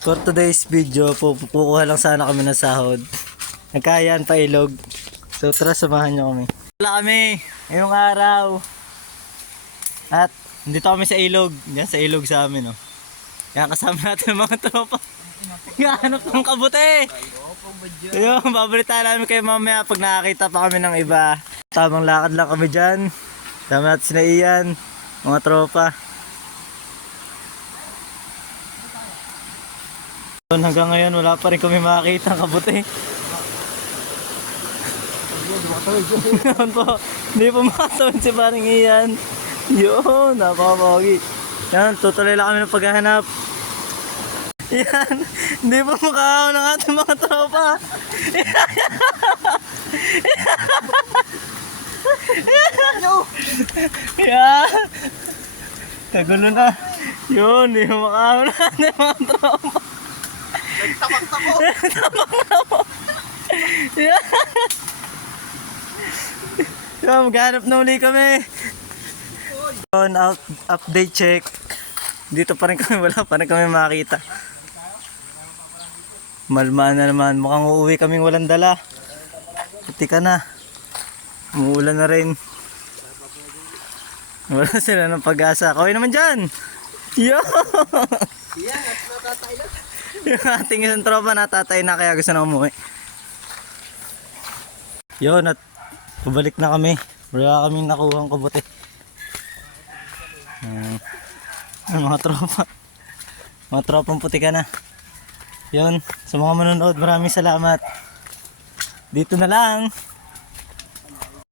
For today's video, pukuha lang sana kami ng sahod. Nagkayaan pa ilog. So tara, samahan nyo kami. Wala kami ngayong araw. At dito kami sa ilog. Diyan sa ilog sa amin, oh. Kaya kasama natin ang mga tropa. Hanap ng kabuti. Ayun, babalitaan namin kayo mamaya pag nakakita pa kami ng iba. Tamang lakad lang kami dyan. Tama natin sina Ian, mga tropa. Hanggang ngayon wala pa rin kami makakita ng kabuti. Yun po, hindi po makatawin si paring Ian. Yun, napakapagi. Yan, tutuloy lang kami ng paghahanap. Yan, hindi po makakaw ng ating mga tropa. Yan, nagulo na. Yun, hindi po makakaw ng ating mga tropa. Nagtapak-tako. Tapak-tako. Yan. Yan, maghanap na uli kami. On update check. Dito pa rin kami, wala pa rin kami makita. Malmaan na naman, mukhang uuwi kaming walang dala. Puti ka na. Umuulan na rin. Wala sila ng pag-asa. Kawin naman dyan. Yo! Yan, at natatay na. Yung ating isang tropa natatay na kaya gusto na umuwi. Yun, at pabalik na kami. Wala kaming nakuha ang kabuti. Mga tropa. Mga tropang puti ka na. Yun, sa mga manonood, maraming salamat. Dito na lang.